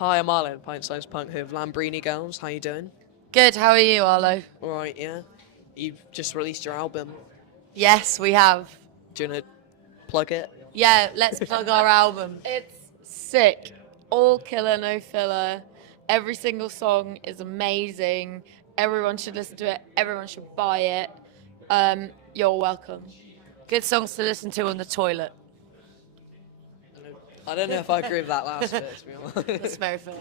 Hi, I'm Arlo, pint-sized punk here of Lambrini Girls. How you doing? Good, how are you, Arlo? All right, yeah. You've just released your album. Yes, we have. Do you want to plug it? Yeah, let's plug our album. It's sick. All killer, no filler. Every single song is amazing. Everyone should listen to it. Everyone should buy it. You're welcome. Good songs to listen to on the toilet. I don't know if I agree with that last bit, to be honest. That's very fair.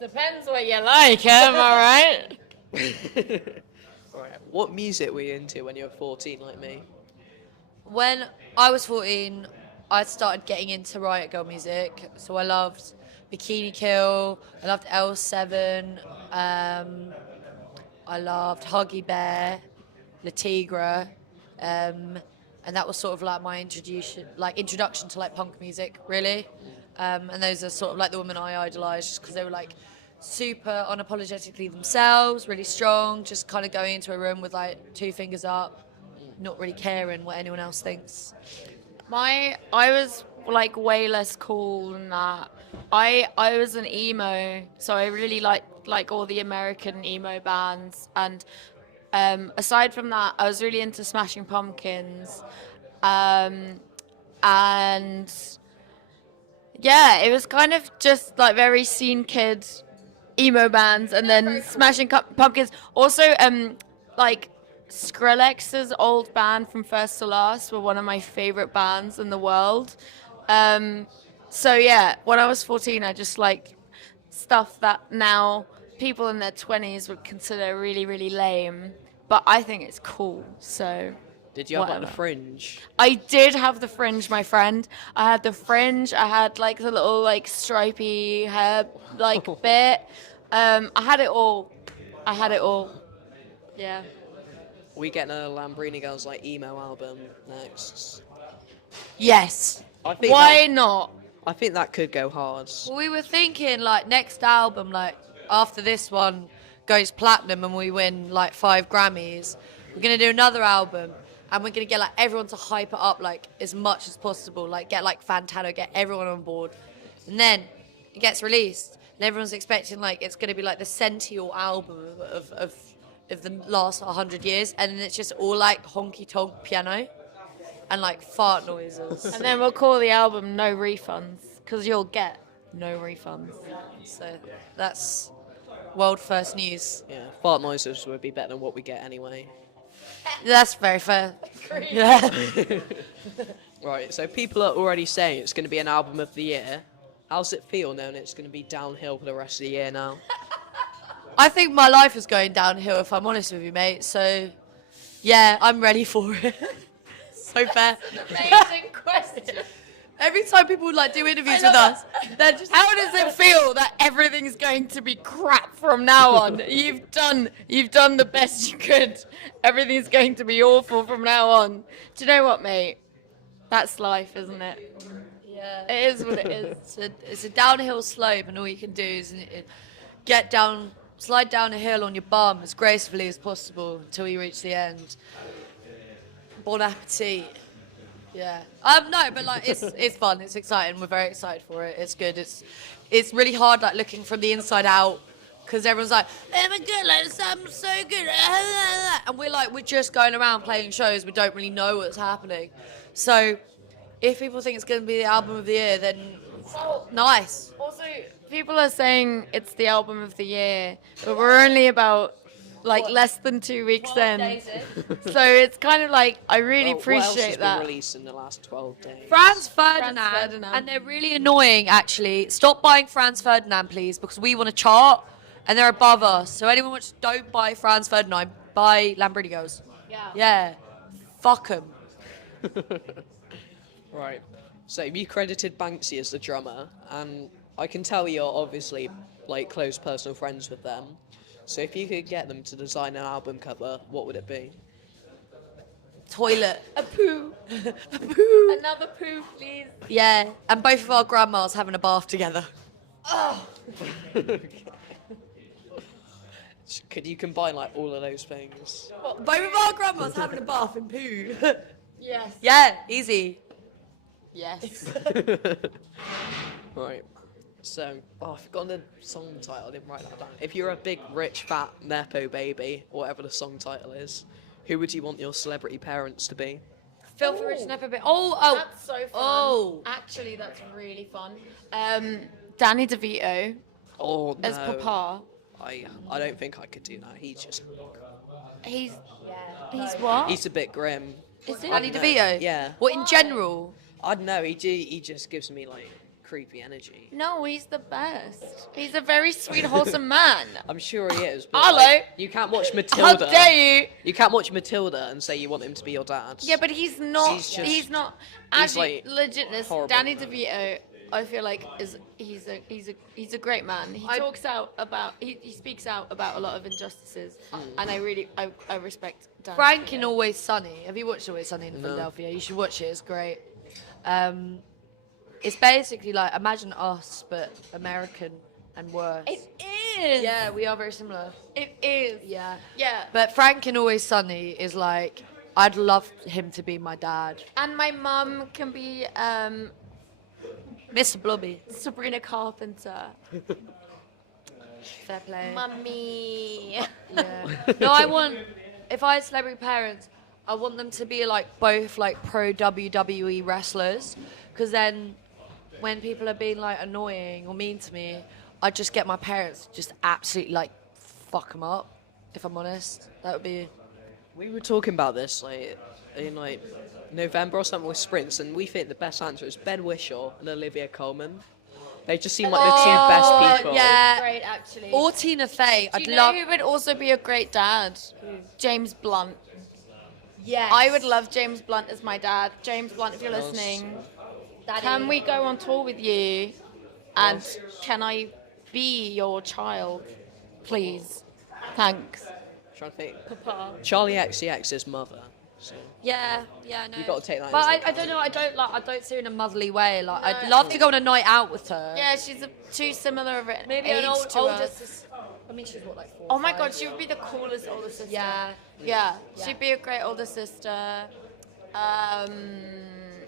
Depends what you like, am I right? Right. What music were you into when you were 14, like me? When I was 14, I started getting into Riot Girl music. So I loved Bikini Kill, I loved L7, I loved Huggy Bear, Le Tigre, and that was sort of like my introduction to like punk music, really. And those are sort of like the women I idolised, just because they were like super unapologetically themselves, really strong, just kind of going into a room with like two fingers up, not really caring what anyone else thinks. I was like way less cool than that. I was an emo, so I really like all the American emo bands, and aside from that, I was really into Smashing Pumpkins, and yeah, it was kind of just like very scene kid emo bands, and then Smashing Pumpkins. Also, like Skrillex's old band from First to Last were one of my favorite bands in the world. So yeah, when I was 14, I just like stuff that now people in their 20s would consider really, really lame, but I think it's cool. So Did you have like whatever. the fringe? I did have the fringe, my friend. I had the fringe. I had like the little like stripy hair like bit. I had it all. Yeah. We getting a Lambrini Girls like emo album next. Yes. I think Why not? I think that could go hard. Well, we were thinking like next album, like after this one goes platinum and we win like 5 Grammys, we're gonna do another album. And we're going to get like everyone to hype it up like as much as possible. Like get like Fantano, get everyone on board. And then it gets released. And everyone's expecting like it's going to be like the centennial album of the last 100 years. And then it's just all like honky tonk piano and like fart noises. And then we'll call the album No Refunds, because you'll get no refunds. So that's world first news. Yeah, fart noises would be better than what we get anyway. That's very fair. Yeah. Right, so people are already saying it's going to be an album of the year. How's it feel knowing it's going to be downhill for the rest of the year now? I think my life is going downhill, if I'm honest with you, mate. So, yeah, I'm ready for it. So fair. Amazing question. Every time people like do interviews with us, they're just, how does it feel that everything's going to be crap from now on? You've done the best you could. Everything's going to be awful from now on. Do you know what, mate? That's life, isn't it? Yeah. It is what it is. It's a downhill slope, and all you can do is slide down a hill on your bum as gracefully as possible until you reach the end. Bon appetit. Yeah. No, but like it's fun. It's exciting. We're very excited for it. It's good. It's really hard like looking from the inside out, because everyone's like, oh my god, like this album's so good, and we're just going around playing shows. We don't really know what's happening. So if people think it's going to be the album of the year, then nice. Also, people are saying it's the album of the year, but we're only about less than 2 weeks in. So it's kind of like, I really appreciate what else has that. been released in the last 12 days? Franz Ferdinand, and they're really annoying actually. Stop buying Franz Ferdinand, please, because we want to chart and they're above us. So anyone who don't buy Franz Ferdinand, buy Lambrini Girls. Yeah. Fuck them. Right. So you credited Banksy as the drummer, and I can tell you're obviously like close personal friends with them. So if you could get them to design an album cover, what would it be? Toilet. A poo. A poo. Another poo, please. Yeah. And both of our grandmas having a bath together. Oh. Could you combine like all of those things? What, both of our grandmas having a bath in poo? Yes. Yeah, easy. Yes. Right. So, I've forgotten the song title. I didn't write that down. If you're a big, rich, fat nepo baby, or whatever the song title is, who would you want your celebrity parents to be? Filthy Rich Nepo Baby. That's so fun. Oh. Actually, that's really fun. Danny DeVito Oh no. as Papa. I don't think I could do that. He's just He's what? he's a bit grim. Is it? Danny DeVito? Yeah. What, in general? I don't know. He just gives me like creepy energy. No, he's the best. He's a very sweet, wholesome man. I'm sure he is. But, Hello. like, you can't watch How Matilda. dare you? You can't watch Matilda and say you want him to be your dad. Yeah, but he's not. He's just- He's not. he's, Actually, like, legitness. horrible. Danny DeVito, I feel like he's a great man. He speaks out about a lot of injustices, and I respect Danny. Frank in Always Sunny. Have you watched Always Sunny in No. Philadelphia? You should watch it. It's great. It's basically like Imagine Us, but American and worse. It is. Yeah, we are very similar. It is. Yeah. Yeah. But Frank in Always Sunny is like, I'd love him to be my dad. And my mum can be Mr. Blobby. Sabrina Carpenter. Fair play. Mummy. Yeah. No, if I had celebrity parents, I want them to be like both like pro WWE wrestlers, because then when people are being like annoying or mean to me, I'd just get my parents to just absolutely like fuck them up. If I'm honest, that would be. We were talking about this like in like November or something with sprints, and we think the best answer is Ben Whishaw and Olivia Colman. They just seem like the two best people. Yeah. Great, actually. Or Tina Fey. Do I'd you love. know who would also be a great dad? James Blunt. Yes. I would love James Blunt as my dad. James Blunt, if you're Yes. listening, Daddy. can we go on tour with you? And can I be your child, please? Thanks. Trying to think. Papa. Charlie XCX's mother. So. Yeah, no. You gotta take that But into I don't know. I don't see her in a motherly way. Like, No, I'd love to go on a night out with her. Yeah, she's too similar of an Maybe age an older to us. sister. I mean, she's what, like 4 Oh my 5? god, she would be the coolest older sister. Yeah. Yeah, Yeah. she'd be a great older sister.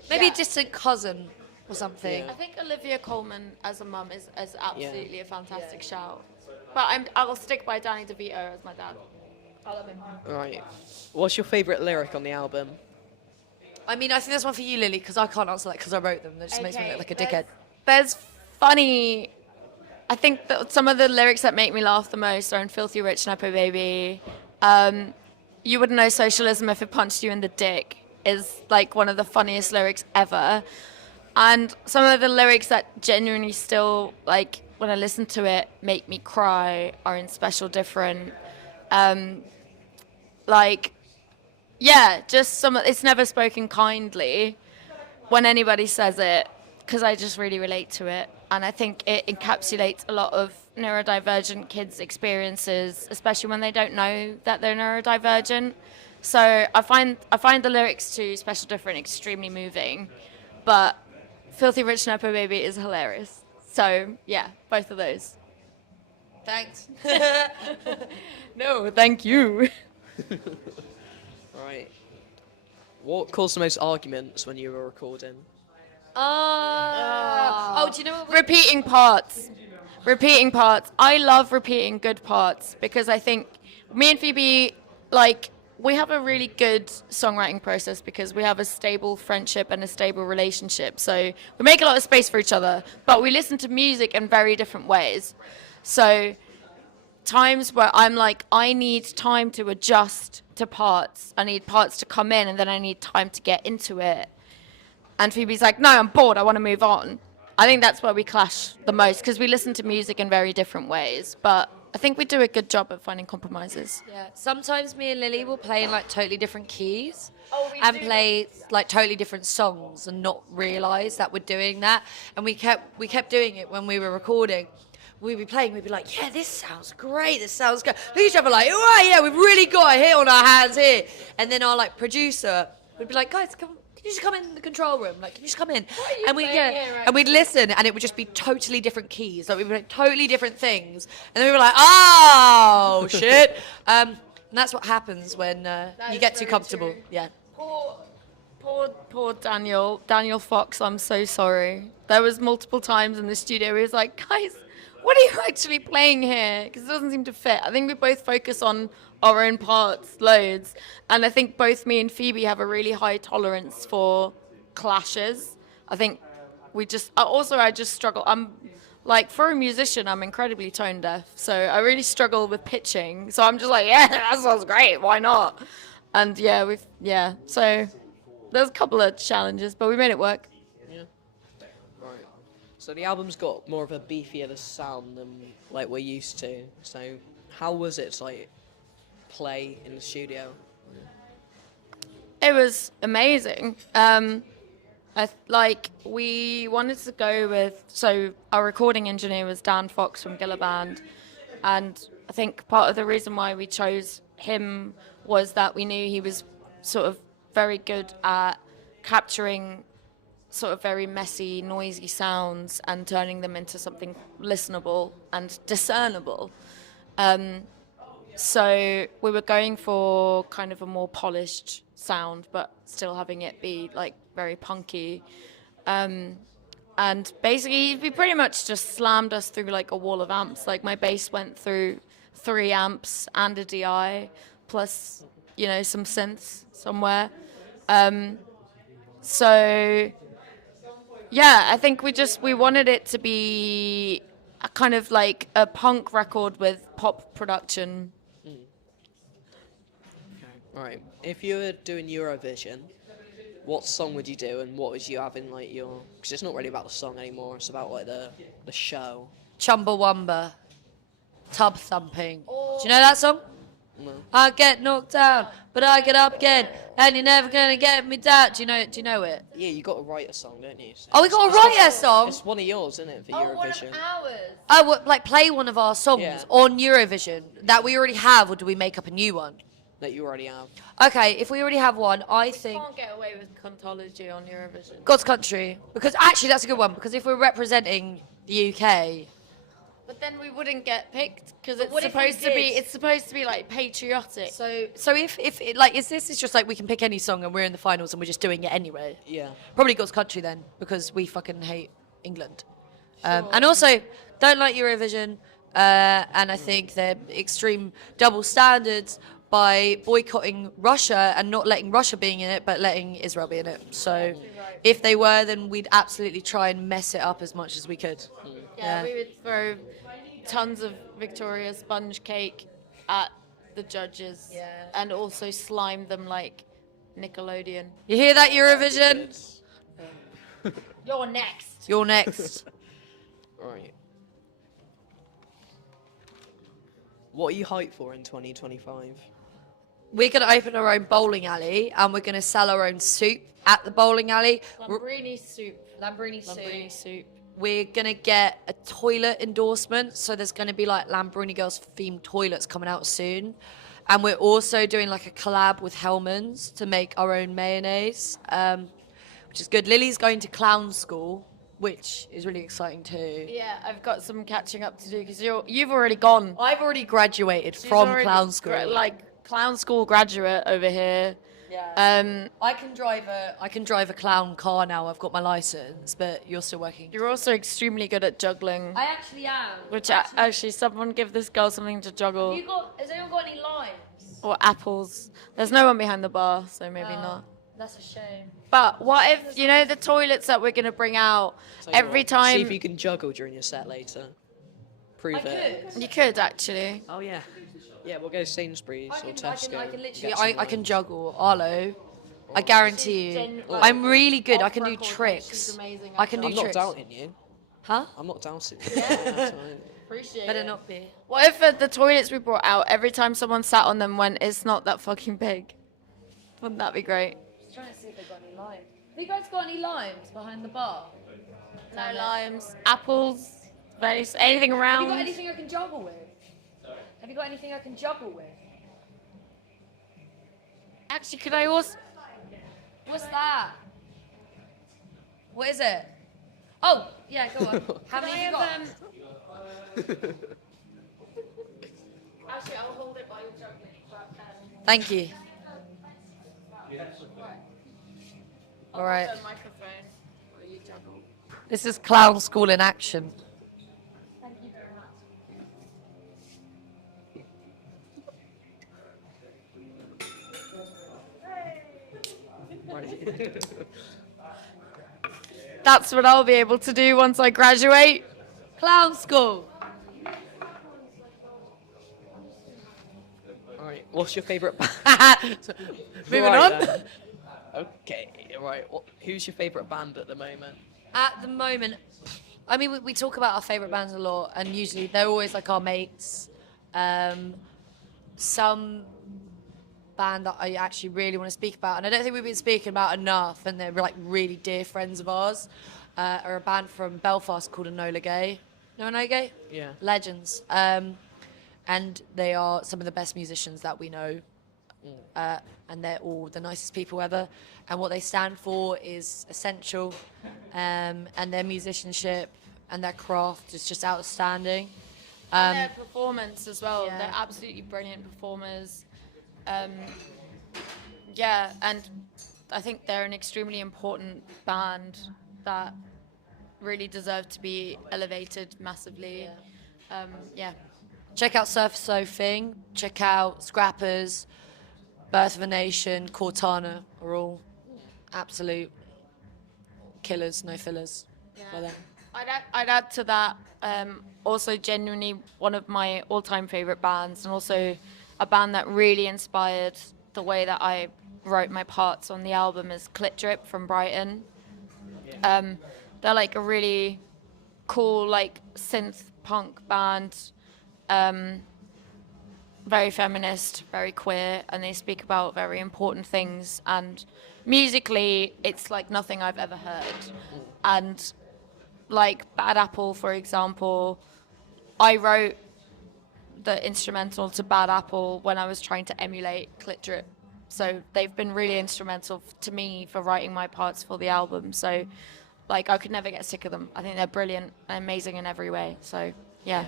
Maybe yeah. a distant cousin or something. Yeah. I think Olivia Colman as a mum is absolutely a fantastic shout. But I'll stick by Danny DeVito as my dad. I love him. Right. What's your favourite lyric on the album? I mean, I think there's one for you, Lily, because I can't answer that because I wrote them. That just makes me look like a dickhead. There's funny. I think that some of the lyrics that make me laugh the most are in Filthy Rich Nepo Baby. You wouldn't know socialism if it punched you in the dick is like one of the funniest lyrics ever. And some of the lyrics that genuinely still, like, when I listen to it, make me cry are in Special Different. Just it's never spoken kindly when anybody says it, because I just really relate to it. And I think it encapsulates a lot of neurodivergent kids' experiences, especially when they don't know that they're neurodivergent. So I find the lyrics to Special Different extremely moving, but Filthy Rich Nepo Baby is hilarious. So yeah, both of those. Thanks. No, thank you. Right. What caused the most arguments when you were recording? Oh, do you know what? Repeating parts. I love repeating good parts because I think me and Phoebe, like, we have a really good songwriting process because we have a stable friendship and a stable relationship. So we make a lot of space for each other, but we listen to music in very different ways. So times where I'm like, I need time to adjust to parts. I need parts to come in and then I need time to get into it. And Phoebe's like, no, I'm bored. I want to move on. I think that's where we clash the most because we listen to music in very different ways. But I think we do a good job at finding compromises. Yeah. Sometimes me and Lily will play in like totally different keys we and do. play like totally different songs and not realise that we're doing that. And we kept doing it when we were recording. We'd be playing, we'd be like, yeah, this sounds great, this sounds good. Look at each other like, oh yeah, we've really got a hit on our hands here. And then our like producer would be like, guys, can you just come in the control room? Like, can you just come in? And we'd listen, and it would just be totally different keys. Like we'd be like totally different things. And then we were like, oh shit. And that's what happens when you get too very comfortable. true. Yeah. Poor Daniel Fox, I'm so sorry. There was multiple times in the studio where he was like, guys, what are you actually playing here? Because it doesn't seem to fit. I think we both focus on our own parts loads. And I think both me and Phoebe have a really high tolerance for clashes. I think I just struggle. I'm like, for a musician, I'm incredibly tone deaf. So I really struggle with pitching. So I'm just like, yeah, that sounds great. Why not? And so there's a couple of challenges, but we made it work. Yeah. Right. So the album's got more of a beefier sound than like we're used to. So how was it to like play in the studio? It was amazing. We wanted to go with, so our recording engineer was Dan Fox from Gilla Band, and I think part of the reason why we chose him was that we knew he was sort of very good at capturing sort of very messy, noisy sounds and turning them into something listenable and discernible. So we were going for kind of a more polished sound, but still having it be like very punky. And basically, we pretty much just slammed us through like a wall of amps. Like my bass went through 3 amps and a DI, plus some synths somewhere. So yeah, I think we wanted it to be a kind of like a punk record with pop production. Right. If you were doing Eurovision, what song would you do, and what would you have in like your? Because it's not really about the song anymore. It's about like the show. Chumbawamba, tub thumping. Do you know that song? No. I get knocked down, but I get up again, and you're never gonna get me down. Do you know it? Yeah, you got to write a song, don't you? Oh, we got to write a song. It's one of yours, isn't it, for Eurovision? Like play one of our songs Yeah. on Eurovision that we already have, or do we make up a new one? That you already have. Okay, if we already have one, I think Can't get away with Contology on Eurovision. God's Country, because actually that's a good one. Because if we're representing the UK, But then we wouldn't get picked because what if we did? it's supposed to be like patriotic. so if it, like is this is just like we can pick any song and we're in the finals and we're just doing it anyway. Yeah. Probably God's Country then, because we fucking hate England. And also, don't like Eurovision, and I think they're extreme double standards by boycotting Russia and not letting Russia be in it, but letting Israel be in it. So if they were, then we'd absolutely try and mess it up as much as we could. Yeah, we would throw tons of Victoria sponge cake at the judges, and also slime them like Nickelodeon. You hear that, Eurovision? You're next. You're next. Right. What are you hyped for in 2025? We're going to open our own bowling alley, and we're going to sell our own soup at the bowling alley. Lambrini soup. Lambrini soup. We're going to get a toilet endorsement, so there's going to be like Lambrini Girls themed toilets coming out soon. And we're also doing like a collab with Hellmann's to make our own mayonnaise, which is good. Lily's going to clown school, which is really exciting too. Yeah, I've got some catching up to do because you've already gone. I've already graduated She's from already clown school. Clown school graduate over here. Yeah. I can drive a clown car now. I've got my license, but you're still working. You're also extremely good at juggling. I actually am. Which actually, someone give this girl something to juggle. Has anyone got any limes? Or apples. There's no one behind the bar, so maybe not. That's a shame. But what if, the toilets that we're going to bring out every time... See if you can juggle during your set later. Prove it. You could, actually. Oh, yeah. Yeah, we'll go Sainsbury's or Tesco. I can literally, I can juggle. Arlo. I guarantee you. I'm really good. I can do tricks. I can do I'm tricks. not doubting you. Huh? I'm not doubting you. Appreciate Better not be. What if the toilets we brought out, every time someone sat on them went, it's not that fucking big? Wouldn't that be great? Just trying to see if they've got any limes. Have you guys got any limes behind the bar? No limes, apples, anything around. Have you got anything I can juggle with? Have you got anything I can juggle with? Actually, could I also... What's that? What is it? Oh, yeah, go on. How many have you got? Actually, I'll hold it while you're juggling. Thank you. All right. Microphone. You juggle. This is clown school in action. Thank you very much. That's what I'll be able to do once I graduate. Clown school. Alright, what's your favourite band? Moving Right on. then. Okay, right. Who's your favourite band at the moment? At the moment, I mean, we talk about our favourite bands a lot, and usually they're always like our mates. Some band that I actually really want to speak about, and I don't think we've been speaking about enough, and they're like really dear friends of ours, are a band from Belfast called Enola Gay. Know Enola Gay? Yeah. Legends. And they are some of the best musicians that we know. And they're all the nicest people ever. And what they stand for is essential. And their musicianship and their craft is just outstanding. And their performance as well. Yeah. They're absolutely brilliant performers. Yeah, and I think they're an extremely important band that really deserve to be elevated massively. Yeah. Check out Surf So Thing. Check out Scrappers, Birth of a Nation, Cortana are all absolute killers, no fillers. By them. I'd add to that, also genuinely one of my all-time favourite bands, and also a band that really inspired the way that I wrote my parts on the album is Clit Drip from Brighton. They're like a really cool like synth punk band, very feminist, very queer, and they speak about very important things, and musically it's like nothing I've ever heard. And like Bad Apple, for example, I wrote the instrumental to Bad Apple when I was trying to emulate Clit Drip. So they've been really instrumental to me for writing my parts for the album. So like I could never get sick of them. I think they're brilliant and amazing in every way. So yeah.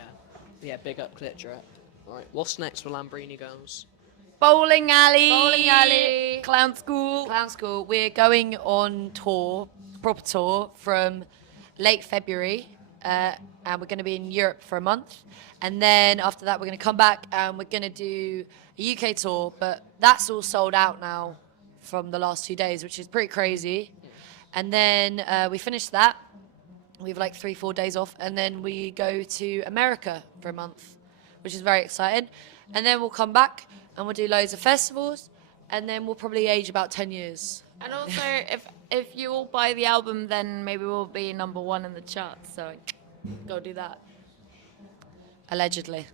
Yeah, big up Clit Drip. Alright, what's next for Lambrini Girls? Bowling alley. Bowling alley. Clown school. Clown School. We're going on tour, proper tour, from late February, and we're going to be in Europe for a month. And then after that, we're going to come back and we're going to do a UK tour, but that's all sold out now from the last 2 days, which is pretty crazy. And then we finish that. We have like 3-4 days off, and then we go to America for a month, which is very exciting. And then we'll come back and we'll do loads of festivals, and then we'll probably age about 10 years. And also, if you all buy the album, then maybe we'll be #1 in the charts. So go do that. Allegedly.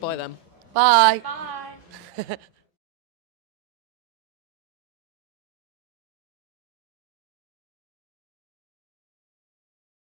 Bye then. Bye. Bye.